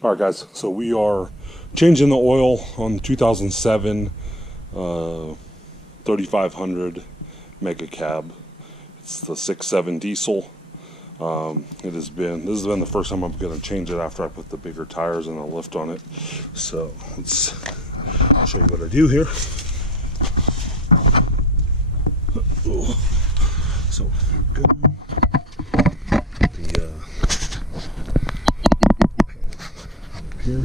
All right, guys, so we are changing the oil on the 2007 3500 Mega Cab. It's the 6.7 diesel. This has been the first time I'm going to change it after I put the bigger tires and the lift on it. So I'll show you what I do here. So good. Here.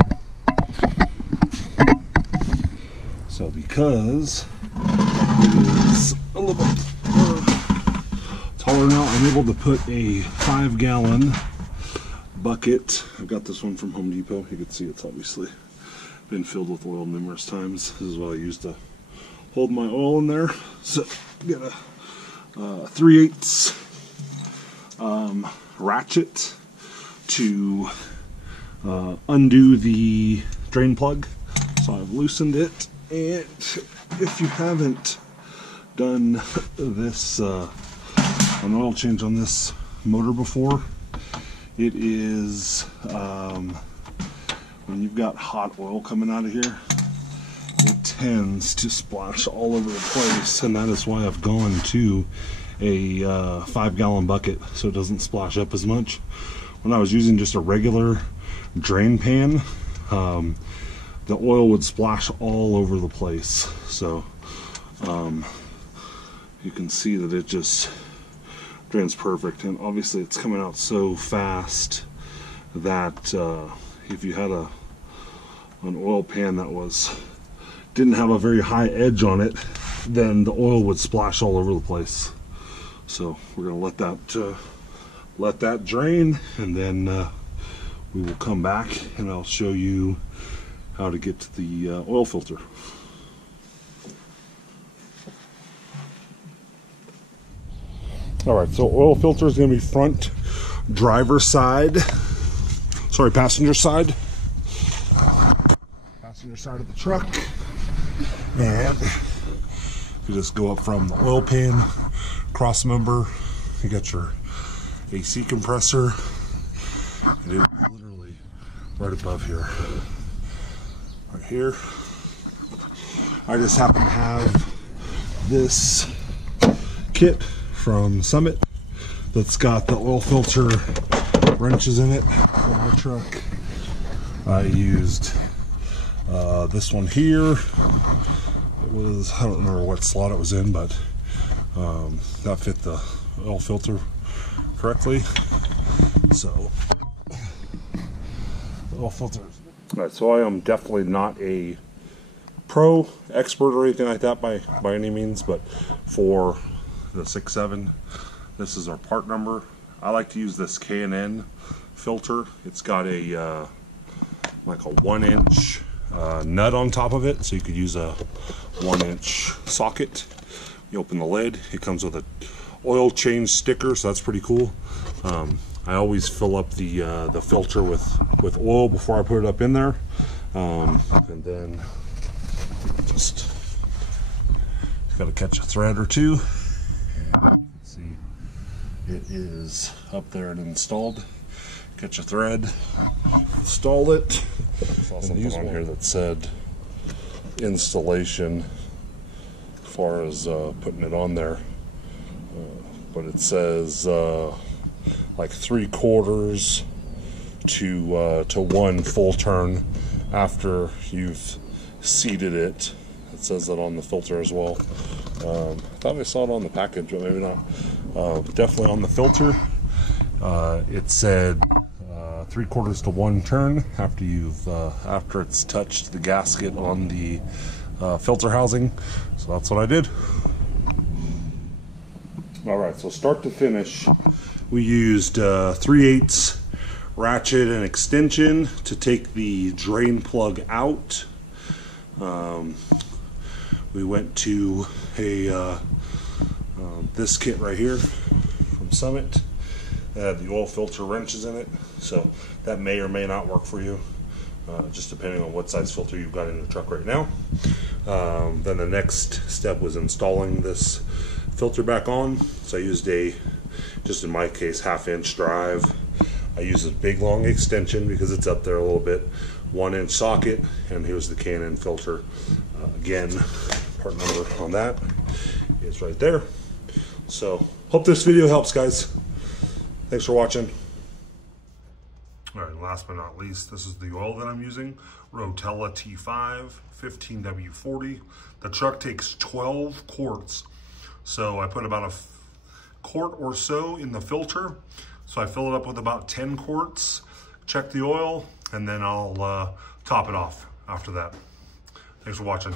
So because it is a little bit taller now, I'm able to put a 5-gallon bucket. I've got this one from Home Depot. You can see it's obviously been filled with oil numerous times. This is what I use to hold my oil in there. So get a 3/8 ratchet to undo the drain plug. So I've loosened it, and if you haven't done this an oil change on this motor before, it is when you've got hot oil coming out of here, it tends to splash all over the place, and that is why I've gone to a 5-gallon bucket so it doesn't splash up as much. When I was using just a regular drain pan, the oil would splash all over the place. So you can see that it just drains perfect, and obviously it's coming out so fast that if you had an oil pan that didn't have a very high edge on it, then the oil would splash all over the place. So we're gonna let that drain, and then we will come back and I'll show you how to get to the oil filter. All right, so oil filter is going to be front driver's side, sorry, passenger side of the truck. And you just go up from the oil pan, cross member, you got your AC compressor. It is literally right above here. Right here. I just happen to have this kit from Summit that's got the oil filter wrenches in it for my truck. I used this one here. It was, I don't remember what slot it was in, but that fit the oil filter correctly. So the oil filter. All right, so I am definitely not a pro expert or anything like that by any means, but for the 6.7, this is our part number. I like to use this K&N filter. It's got a like a 1-inch nut on top of it, so you could use a 1-inch socket. You open the lid, it comes with a oil change sticker, so that's pretty cool. I always fill up the filter with oil before I put it up in there, and then just got to catch a thread or two. And see, it is up there and installed. Catch a thread, install it. I saw something on here that said installation as far as putting it on there, but it says like 3/4 to 1 full turn after you've seated it. It says that on the filter as well. I thought I saw it on the package, but maybe not. Definitely on the filter, it said 3/4 to 1 turn after it's touched the gasket on the filter housing. So that's what I did. All right, so start to finish, we used 3/8 ratchet and extension to take the drain plug out. We went to this kit right here from Summit. It had the oil filter wrenches in it, so that may or may not work for you, just depending on what size filter you've got in your truck right now. Then the next step was installing this filter back on. So I used just in my case, 1/2-inch drive I use this big long extension because it's up there a little bit. 1-inch socket, and here's the Canon filter. Again, part number on that is right there. So, hope this video helps, guys. Thanks for watching. All right, last but not least, this is the oil that I'm using. Rotella T5, 15W40. The truck takes 12 quarts. So I put about a quart or so in the filter. So I fill it up with about 10 quarts, check the oil, and then I'll top it off after that. Thanks for watching.